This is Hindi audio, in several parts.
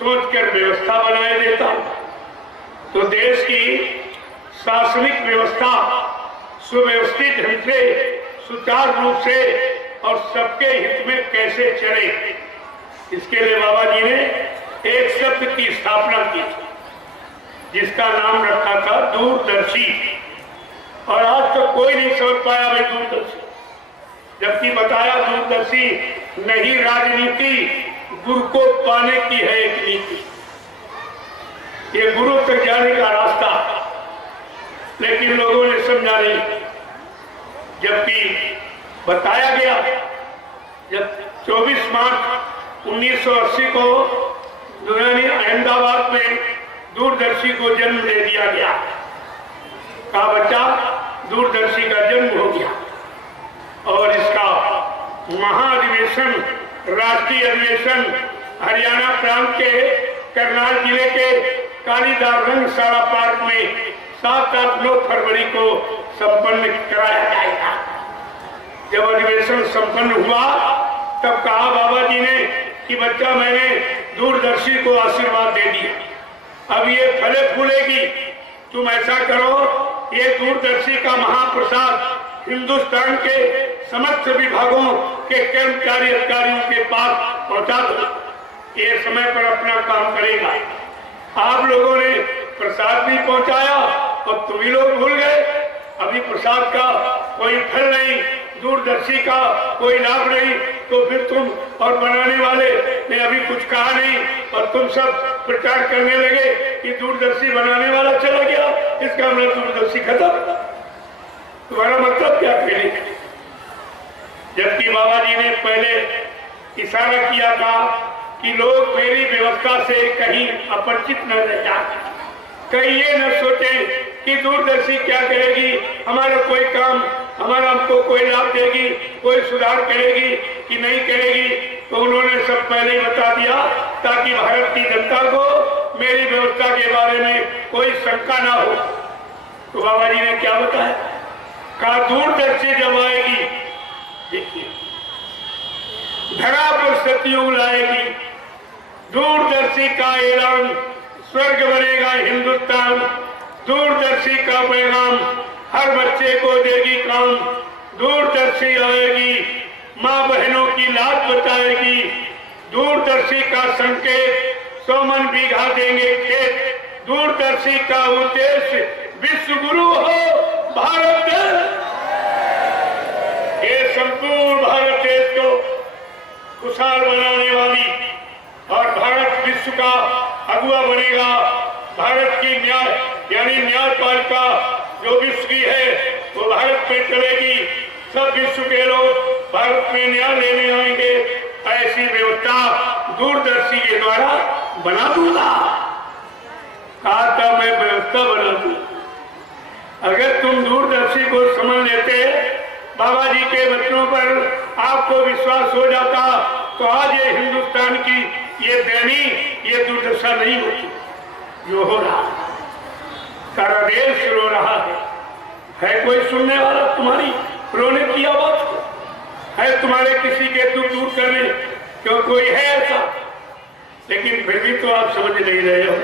सोचकर व्यवस्था बनाए देता हूं। तो देश की शासनिक व्यवस्था सुव्यवस्थित ढंग से, सुचारू रूप से और सबके हित में कैसे चले, इसके लिए बाबा जी ने एक शब्द की स्थापना की थी, जिसका नाम रखा था दूरदर्शी। और आज तक कोई नहीं समझ पाया भाई दूरदर्शी, जबकि बताया दूरदर्शी नहीं राजनीति गुरु को पाने की है एक नीति, ये गुरु तक जाने का रास्ता, लेकिन लोगों ने समझा नहीं। जबकि बताया गया, जब 24 मार्च 1980 को दुनिया अहमदाबाद में दूरदर्शी को जन्म दे दिया गया, का बच्चा दूरदर्शी का जन्म हो गया। और इसका महाअधिवेशन, राष्ट्रीय अधिवेशन हरियाणा प्रांत के करनाल जिले के कालीदार रंगशाला पार्क में 7-8-9 फरवरी को संपन्न कराया जाएगा। जब अधिवेशन संपन्न हुआ तब कहा बाबा जी ने कि बच्चा मैंने दूरदर्शी को आशीर्वाद दे दिया, अब ये फले फूलेगी, तुम ऐसा करो ये दूरदर्शी का महाप्रसाद हिंदुस्तान के समस्त विभागों के कर्मचारी अधिकारियों के पास पहुंचा दो, ये समय पर अपना काम करेगा। आप लोगों ने प्रसाद भी पहुंचाया और तुम ही लोग भूल गए, अभी प्रसाद का कोई फल नहीं, दूरदर्शी का कोई लाभ नहीं, तो फिर तुम और बनाने वाले ने अभी कुछ कहा नहीं और तुम सब प्रचार करने लगे कि दूरदर्शी बनाने वाला चला गया, इसका मतलब दूरदर्शी खत्म। तुम्हारा मतलब क्या फिर? जबकि बाबा जी ने पहले इशारा किया था कि लोग मेरी व्यवस्था से कहीं अपरिचित न रह जाए, कहीं ये न सोचे कि दूरदर्शी क्या करेगी, हमारा कोई काम, हमारा हमको कोई लाभ देगी, कोई सुधार करेगी कि नहीं करेगी। तो उन्होंने सब पहले ही बता दिया ताकि भारत की जनता को मेरी व्यवस्था के बारे में कोई शंका ना हो। तो बाबा जी ने क्या बताया, कहा दूरदर्शी जब आएगी, देखिए धरा पर सतयुग लाएगी, दूरदर्शी का ऐलान स्वर्ग बनेगा हिंदुस्तान, दूरदर्शी का पैगाम हर बच्चे को देगी काम, दूरदर्शी आएगी माँ बहनों की लाज बचाएगी, दूरदर्शी का संकेत 100 मन बीघा देंगे खेत, दूरदर्शी का उद्देश्य विश्व गुरु हो भारत देश। ये संपूर्ण भारत देश को खुशहाल बनाने वाली और भारत विश्व का अगुवा बनेगा। भारत की न्याय यानी न्यायपालिका जो विश्व की है वो भारत में चलेगी, सब विश्व के लोग भारत में न्याय लेने आएंगे, ऐसी व्यवस्था दूरदर्शी के द्वारा बना दूंगा। कहा था मैं व्यवस्था बना दूं। अगर तुम दूरदर्शी को समझ लेते, बाबा जी के वचनों पर आपको विश्वास हो जाता, तो आज ये हिंदुस्तान की ये दैनी ये दुर्दशा नहीं होती जो हो रहा है। सारा देश रो रहा है कोई सुनने वाला तुम्हारी रोने की आवाज को? है तुम्हारे किसी के दुख दूर करने क्यों कोई है ऐसा? लेकिन फिर भी तो आप समझ नहीं रहे हो।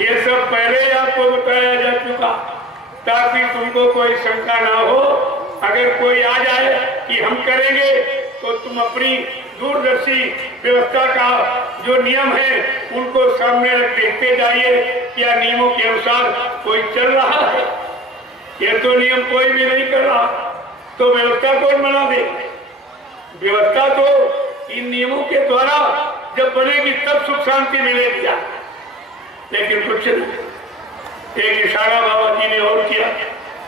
ये सब पहले ही आपको बताया जा चुका ताकि तुमको कोई शंका ना हो। अगर कोई आ जाए कि हम करेंगे तो तुम अपनी दूरदर्शी व्यवस्था का जो नियम है उनको सामने रख देखते जाइए क्या नियमों के अनुसार कोई चल रहा है। ये तो नियम कोई भी नहीं कर रहा, तो व्यवस्था कौन बना दे? व्यवस्था तो इन नियमों के द्वारा जब बनेगी तब सुख शांति मिलेगी। लेकिन कुछ नहीं। एक इशारा बाबा जी ने और किया।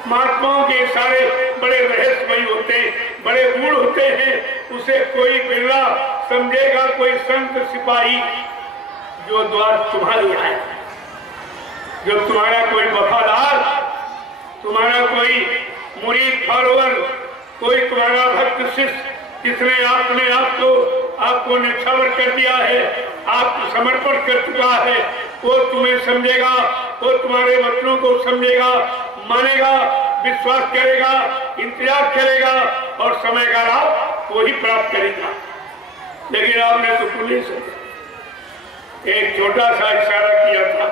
महात्माओं के इशारे बड़े रहस्यमयी होते हैं, बड़े गूढ़ होते हैं, उसे कोई बिरला समझेगा, कोई संत सिपाही जो द्वार तुम्हारी आए, जो तुम्हारा कोई वफादार, तुम्हारा कोई मुरीद फॉलोअर, कोई तुम्हारा भक्त शिष्य जिसने अपने आप को आपको निछावर कर दिया है, आप समर्पण कर चुका है, वो तुम्हें समझेगा, वो तुम्हारे वचनों को समझेगा, मानेगा, विश्वास करेगा, इंतजार करेगा और समय का लाभ वो ही प्राप्त करेगा। लेकिन आपने तो कुछ नहीं समझा। एक छोटा सा इशारा किया था।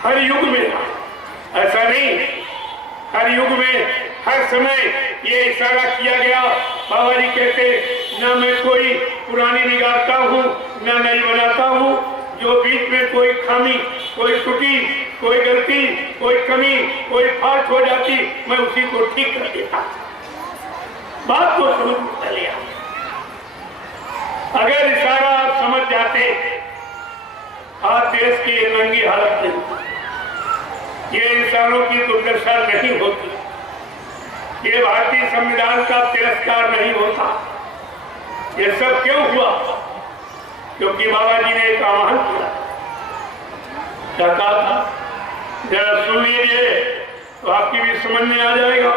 हर युग में, ऐसा नहीं, हर युग में हर समय ये इशारा किया गया। बाबा जी कहते न मैं कोई पुरानी निगारता हूँ न नई बनाता हूँ, जो बीच में कोई खामी, कोई त्रुटि, कोई गलती, कोई कमी, कोई फाल्ट हो जाती, मैं उसी को ठीक कर देता। बात को समझ लिया। अगर इशारा आप समझ जाते, आज देश की नंगी हालत नहीं, ये इंसानों की दुर्दशा नहीं होती, ये भारतीय संविधान का तिरस्कार नहीं होता। ये सब क्यों हुआ? क्योंकि बाबा जी ने एक आह्वान किया। क्या कहा था? जरा सुन लीजिए तो आपकी भी समझ में आ जाएगा।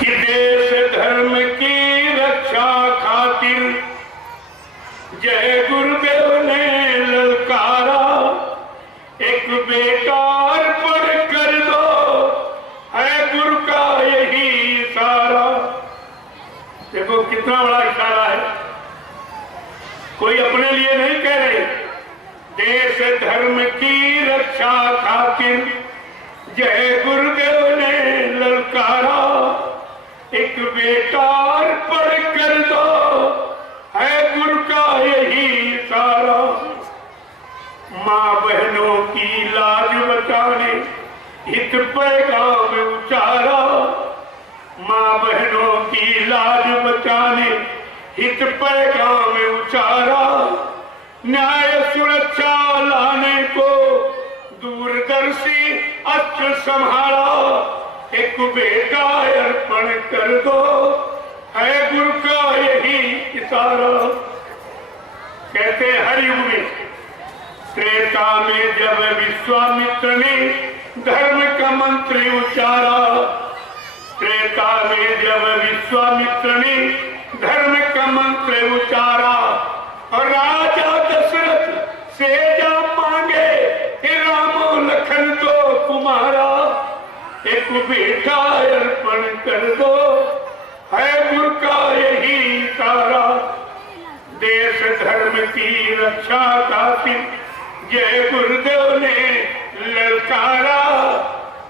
कि देश धर्म की रक्षा खातिर जय गुरुदेव ने ललकारा, एक बेटा अर्पण कर दो, है गुरु का यही इशारा। देखो कितना बड़ा इशारा है, कोई अपने लिए नहीं कह रहे। देश धर्म की रक्षा खातिर जय गुरुदेव ने ललकारा, एक बेटा अर्पण कर दो, है गुरु का यही इशारा। माँ बहनों की लाज बचाने हित पैगाम उचारा, माँ बहनों की लाज बचाने हित पैगाम उचारा। न्याय सुरक्षा लाने को दूरदर्शी अस्त्र संभाला, एक बेटा अर्पण कर दो, है गुरु का यही इशारा। कहते हर युग में, त्रेता में जब विश्वामित्र ने धर्म का मंत्र उचारा, त्रेता में जब विश्वामित्र ने धर्म का मंत्र उचारा, और राजा दशरथ से जा मांगे राम लखन तो कुमारा, एक बेटा अर्पण कर दो, है गुरु का यही इशारा। देश धर्म की रक्षा खातिर जय गुरुदेव ने ललकारा,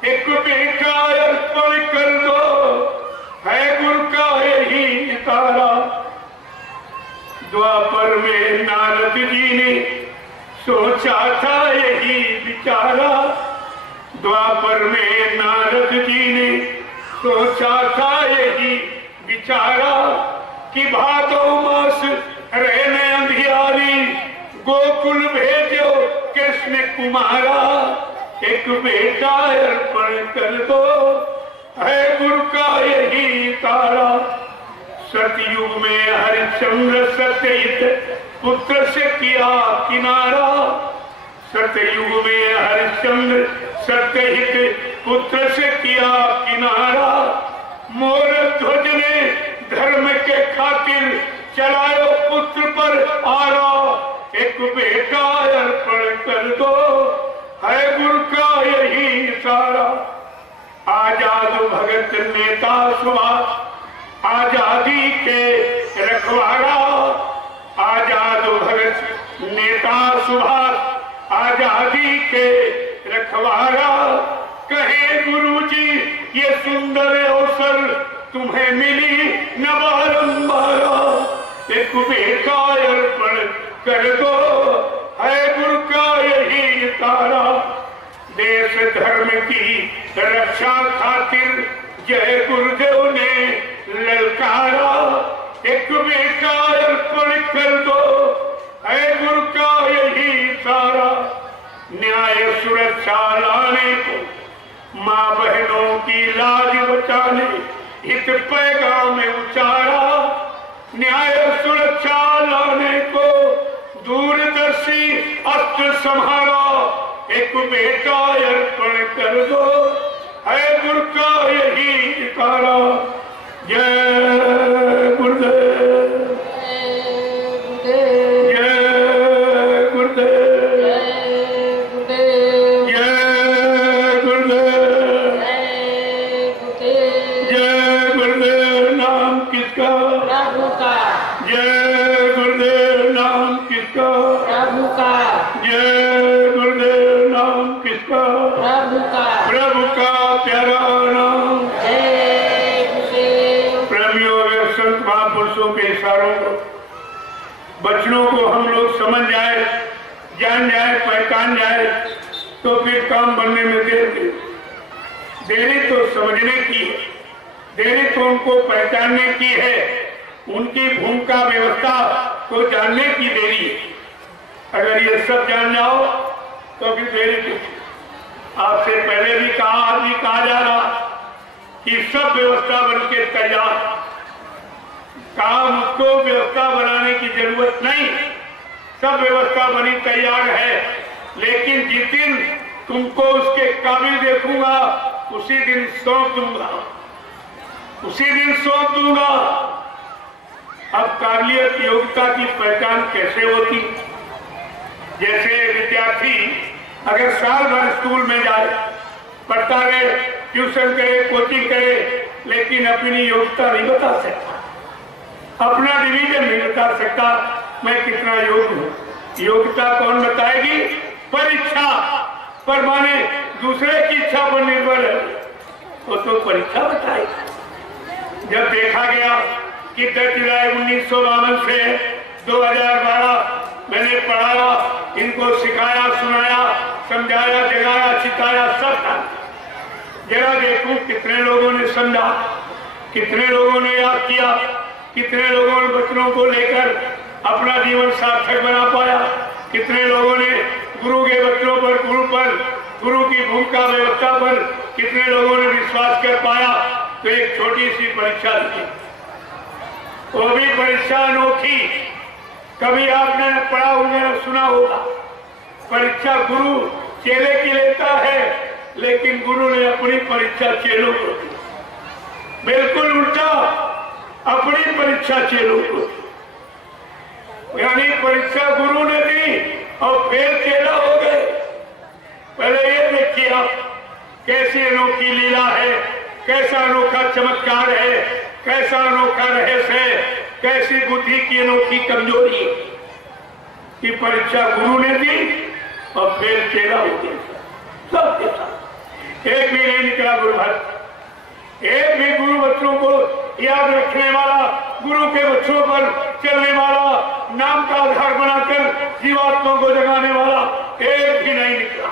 एक बेटा अर्पण कर दो, है गुरु का यही इशारा। द्वापर में नारद जी ने सोचा था यही विचारा, द्वापर में नारद जी ने सोचा था यही विचारा, कि भादो मास रहने अंधियारी, गोकुल भेजो कृष्ण कुमारा, एक बेटा अर्पण कर दो, है गुरु का यही इशारा। सतयुग में हरिश्चंद्र सत्यहित पुत्र से किया किनारा, सतयुग में हरिश्चंद्र सत्यहित पुत्र से किया किनारा। मोर ध्वज ने धर्म के खातिर चलायो पुत्र पर आरा, एक बेटा अर्पण कर दो, है गुरु का यही इशारा। आजाद भगत नेता सुभाष आजादी के रखवारा, आजाद भगत नेता सुभाष आजादी के रखवारा। कहे गुरुजी ये सुंदर अवसर तुम्हें मिली न बारंबारा, एक बेटा अर्पण कर दो, है गुरु का यही इशारा। देश धर्म की रक्षा खातिर जय गुरुदेव ने ललकारा, एक बेटा अर्पण कर दो, है गुरु का यही इशारा। न्याय सुरक्षा लाने को, माँ बहनों की लाज बचाने हित पैगाम उचारा, न्याय सुरक्षा लाने को दूरदर्शी अस्त्र संभाला, एक बेटा अर्पण कर दो, है गुरु का यही इशारा। जय गुरुदेव, जय गुरुदेव, जय गुरुदेव, जय गुरुदेव। किसका? प्रभु का। जय गुरुदेव नाम किसका? प्रभु का। जय गुरुदेव नाम किसका? प्रभु का। प्रभु का प्यारा नाम। जय गुरुदेव। प्रेमियों अगर संत महापुरुषों के इशारों को, वचनों को हम लोग समझ जाए, जान जाए, पहचान जाए, तो फिर काम बनने में देरी तो समझने की है, देरी तो उनको पहचानने की है, उनकी भूमिका व्यवस्था को जानने की देरी है। अगर ये सब जान जाओ तो फिर देरी कुछ। आपसे पहले भी कहा, आज भी कहा जा रहा कि सब व्यवस्था बन के तैयार, कहा मुझको व्यवस्था बनाने की जरूरत नहीं, सब व्यवस्था बनी तैयार है, लेकिन जिस दिन तुमको उसके काबिल देखूंगा उसी दिन सौंप दूंगा, उसी दिन सौंप दूंगा। अब काबिलियत योग्यता की पहचान कैसे होती? जैसे विद्यार्थी अगर साल भर स्कूल में जाए, पढ़ता रहे, ट्यूशन करे, कोचिंग करे, लेकिन अपनी योग्यता नहीं बता सकता, अपना डिवीजन नहीं बता सकता, मैं कितना योग्य हूँ। योग्यता कौन बताएगी? परीक्षा पर, माने दूसरे की इच्छा पर निर्भर है, वो तो परीक्षा बताएगी। जब देखा गया कि 10 जुलाई 1952 से 2012 मैंने पढ़ाया, इनको सिखाया, सुनाया, समझाया, जगाया, चिताया, सब था। जरा देखूं कितने लोगों ने समझा, कितने लोगों ने याद किया, कितने लोगों ने बच्चों को लेकर अपना जीवन सार्थक बना पाया, कितने लोगों ने गुरु के बच्चों पर, गुरु की भूमिका व्यवस्था पर कितने लोगों ने विश्वास कर पाया। तो एक छोटी सी परीक्षा थी, वो भी परीक्षा अनोखी, कभी आपने पढ़ा होगा, सुना होगा। परीक्षा गुरु चेले की लेता है, लेकिन गुरु ने अपनी परीक्षा चेलों को दी, बिल्कुल उल्टा, अपनी परीक्षा चेलों को, यानी परीक्षा गुरु ने दी और फिर चेला हो गए। पहले ये देखिए आप, कैसी अनोखी लीला है, कैसा अनोखा चमत्कार है, कैसा अनोखा रहस्य है, कैसी बुद्धि की अनोखी कमजोरी की परीक्षा गुरु ने दी और फिर चेला हो गया। सबके साथ एक भी नहीं निकला गुरु भक्त, एक भी गुरु बच्चों को याद रखने वाला, गुरु के बच्चों पर चलने वाला, नाम का आधार बनाकर जीवात्मा को जगाने वाला एक भी नहीं निकला।